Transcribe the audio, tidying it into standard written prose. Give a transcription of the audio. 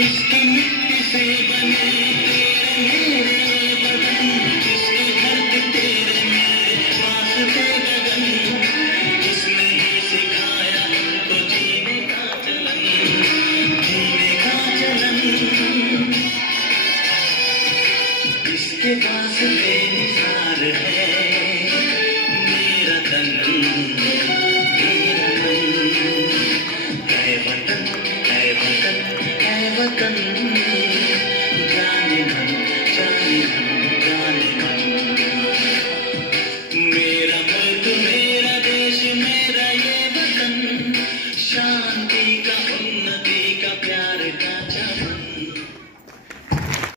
इसकी मिट्टी से बने तेरे मेरे बदन, जिसके धरती तेरे मेरे वास्ते गगन, जिसने ही सिखाया हमको जीने का चलन, जीने का चलन। इसके वास्ते निसार है मेरा तन, मेरा मन। है वतन, है वतन, है वतन, जाने मन, जाने मन, जाने मन। मेरा मुल्क, मेरा देश, मेरा ये वतन, शान